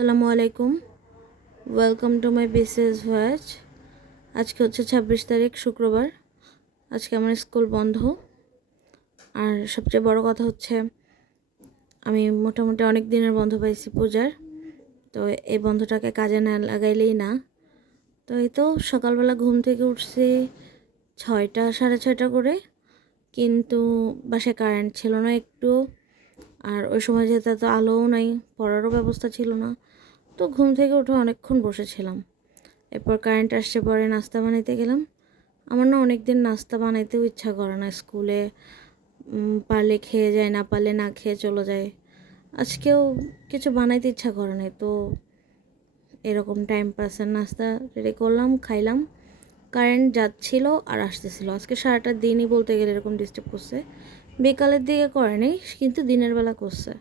আসসালামু আলাইকুম। Welcome to my BCS voice. আজকে হচ্ছে 26 তারিখ শুক্রবার। আজকে আমার স্কুল বন্ধ। আর সবচেয়ে বড় কথা হচ্ছে আমি মোটামুটি অনেক দিনের বন্ধ পাইছি পূজার। তো এই বন্ধটাকে কাজে না লাগাইলেই না। তো এই তো সকালবেলা ঘুম থেকে উঠছি 6টা 6:30 করে, কিন্তু বাসায় কারেন্ট ছিল না একটু। আর ওই সময় যেহেতু এত আলোও নাই, পড়ারও ব্যবস্থা ছিল না, তো ঘুম থেকে উঠে অনেকক্ষণ বসেছিলাম। এরপর কারেন্ট আসছে, পরে নাস্তা বানাইতে গেলাম। আমার না অনেক দিন নাস্তা বানাইতেও ইচ্ছা করে না। স্কুলে পারলে খেয়ে যায়, না পারলে না খেয়ে চলে যায়। আজকেও কিছু বানাইতে ইচ্ছা করে না, তো এরকম টাইম পাসের নাস্তা রেডি করলাম, খাইলাম। কারেন্ট যাচ্ছিল আর আসতেছিল। আজকে সারাটা দিনই বলতে গেলে এরকম ডিস্টার্ব করছে। বিকালের দিকে করেনি, কিন্তু দিনের বেলা করছে।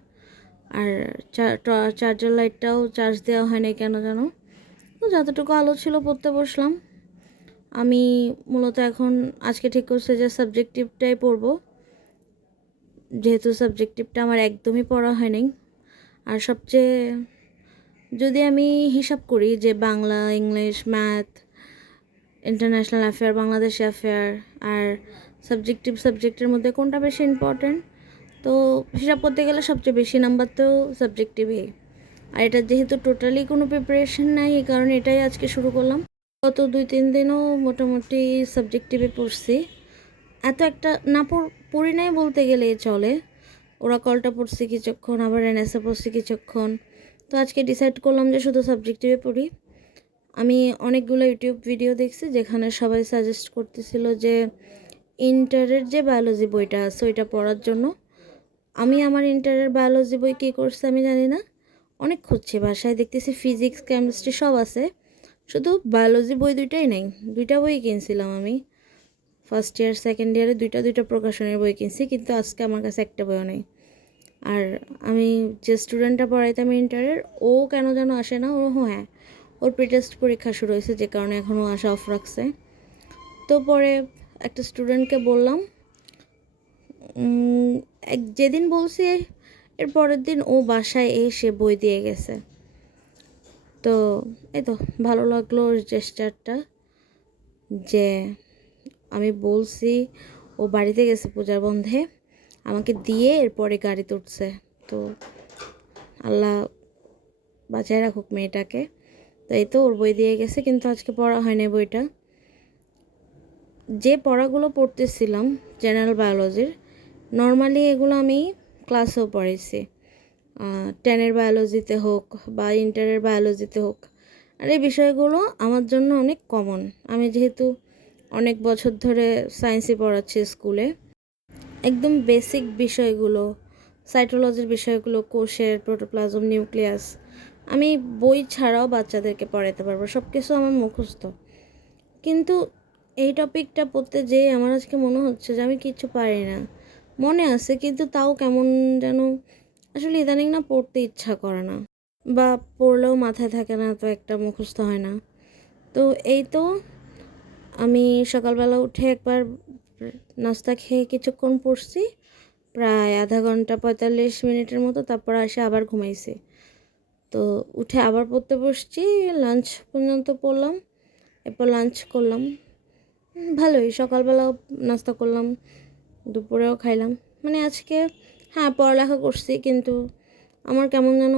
আর চার্জার লাইটটাও চার্জ দেওয়া হয়নি কেন জানো। তো যতটুকু আলো ছিল পড়তে বসলাম। আমি মূলত এখন আজকে ঠিক করছি যে সাবজেক্টিভটাই পড়ব, যেহেতু সাবজেক্টিভটা আমার একদমই পড়া হয়নি। আর সবচেয়ে যদি আমি হিসাব করি যে Bangla, English, math, international affair, Bangladeshi affair আর সাবজেক্টের মধ্যে কোনটা বেশি ইম্পর্ট্যান্ট, তো হিসাব করতে গেলে সবচেয়ে বেশি নাম্বার তো সাবজেক্টিভেই। আর এটা যেহেতু টোটালি কোনো প্রিপারেশন নাই, এই কারণে এটাই আজকে শুরু করলাম। গত 2-3 দিনও মোটামুটি সাবজেক্টিভে পড়ছি। এত একটা না পড়ি নাই বলতে গেলে চলে। ওরা কলটা পড়ছি কিছুক্ষণ, আবার এনএসএ পড়ছি কিছুক্ষণ। তো আজকে ডিসাইড করলাম যে শুধু সাবজেক্টিভে পড়ি। আমি অনেকগুলো ইউটিউব ভিডিও দেখছি যেখানে সবাই সাজেস্ট করতেছিল যে ইন্টারের যে বায়োলজি বইটা আছে ওইটা পড়ার জন্য। আমি আমার ইন্টারের বায়োলজি বই কী করছে আমি জানি না, অনেক খুঁজছি, বাসায় দেখতেছি ফিজিক্স, কেমিস্ট্রি সব আছে, শুধু বায়োলজি বই দুইটাই নেই। দুইটা বই কিনছিলাম আমি ফার্স্ট ইয়ার সেকেন্ড ইয়ারে, দুইটা প্রকাশনের বই কিনছি, কিন্তু আজকে আমার কাছে একটা বইও নেই। আর আমি যে স্টুডেন্টটা পড়াইতাম ইন্টারের, ও কেন যেন আসে না। হ্যাঁ, ওর প্রিটেস্ট পরীক্ষা শুরু হয়েছে, যে কারণে এখনও আসা অফ রাখছে। তো পরে একটা স্টুডেন্টকে বললাম, যেদিন বলছি এর পরের দিন ও বাসায় এসে বই দিয়ে গেছে। তো এই তো ভালো লাগলো ওর জেস্টারটা, যে আমি বলছি ও বাড়িতে গেছে পূজার বন্ধে, আমাকে দিয়ে এরপরে গাড়িতে উঠছে। তো আল্লাহ বাঁচায় রাখুক মেয়েটাকে। তো এই তো ওর বই দিয়ে গেছে, কিন্তু আজকে পড়া হয়নি বইটা। যে পড়াগুলো পড়তেছিলাম জেনারেল বায়োলজির, নর্মালি এগুলো আমি ক্লাসেও পড়েছি, 10-এর বায়োলজিতে হোক বা ইন্টারের বায়োলজিতে হোক। আর এই বিষয়গুলো আমার জন্য অনেক কমন। আমি যেহেতু অনেক বছর ধরে সায়েন্সই পড়াচ্ছি স্কুলে, একদম বেসিক বিষয়গুলো, সাইটোলজির বিষয়গুলো, কোষের প্রোটোপ্লাজম, নিউক্লিয়াস, আমি বই ছাড়াও বাচ্চাদেরকে পড়াতে পারবো, সব কিছু আমার মুখস্থ। কিন্তু এই টপিকটা পড়তে যেয়ে আমার আজকে মনে হচ্ছে যে আমি কিচ্ছু পারি না। মনে আছে, কিন্তু তাও কেমন যেন আসলে ইদানিং না পড়তে ইচ্ছা করে না, বা পড়লেও মাথায় থাকে না, তো একটা মুখস্থ হয় না। তো এই তো আমি সকালবেলা উঠে একবার নাস্তা খেয়ে কিছুক্ষণ পড়ছি, প্রায় আধা ঘন্টা 45 মিনিটের মতো, তারপর এসে আবার ঘুমাইছি। তো উঠে আবার পড়তে বসছি, লাঞ্চ পর্যন্ত পড়লাম, এরপর লাঞ্চ করলাম। ভালোই, সকালবেলাও নাস্তা করলাম, দুপুরেও খাইলাম। মানে আজকে হ্যাঁ পড়ালেখা করছি, কিন্তু আমার কেমন যেন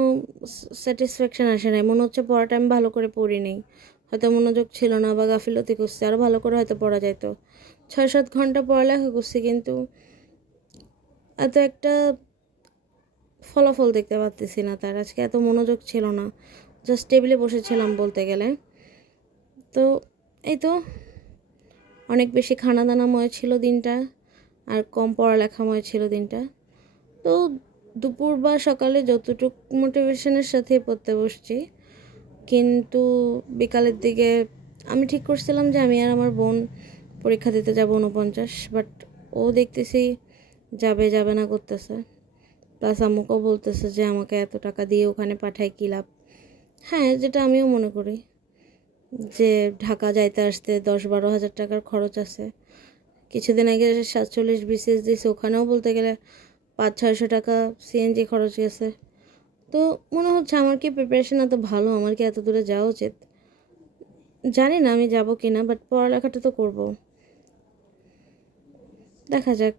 স্যাটিসফ্যাকশান আসে নাই। মনে হচ্ছে পড়াটা আমি ভালো করে পড়িনি, হয়তো মনোযোগ ছিল না বা গাফিলতি করছি, আরও ভালো করে হয়তো পড়া যেত। 6-7 ঘন্টা পড়ালেখা করছি, কিন্তু এত একটা ফলাফল দেখতে পাচ্তেছি না তার। আজকে এত মনোযোগ ছিল না, জাস্ট টেবিলে বসেছিলাম বলতে গেলে। তো এই তো অনেক বেশি খানাদানাময় ছিল দিনটা, আর কম পড়ালেখাময় ছিল দিনটা। তো দুপুর বা সকালে যতটুকু মোটিভেশনের সাথে পড়তে বসছি, কিন্তু বিকালের দিকে আমি ঠিক করছিলাম যে আমি আর আমার বোন পরীক্ষা দিতে যাব 49, বাট ও দেখতেছি যাবে না করতেছে। প্লাস আম্মুকেও বলতেছে যে আমাকে এত টাকা দিয়ে ওখানে পাঠায় কী লাভ। হ্যাঁ, যেটা আমিও মনে করি, যে ঢাকা যাইতে আসতে 10-12 হাজার টাকার খরচ আছে। কিছুদিন আগে 47 BCS দিয়েছে, ওখানেও বলতে গেলে 500-600 টাকা সিএনজি খরচ গেছে। তো মনে হচ্ছে আমার কি প্রিপারেশন এত ভালো, আমার কি এত দূরে যাওয়া উচিত? জানি না আমি যাব কি না, বাট পড়ালেখাটা তো করব, দেখা যাক।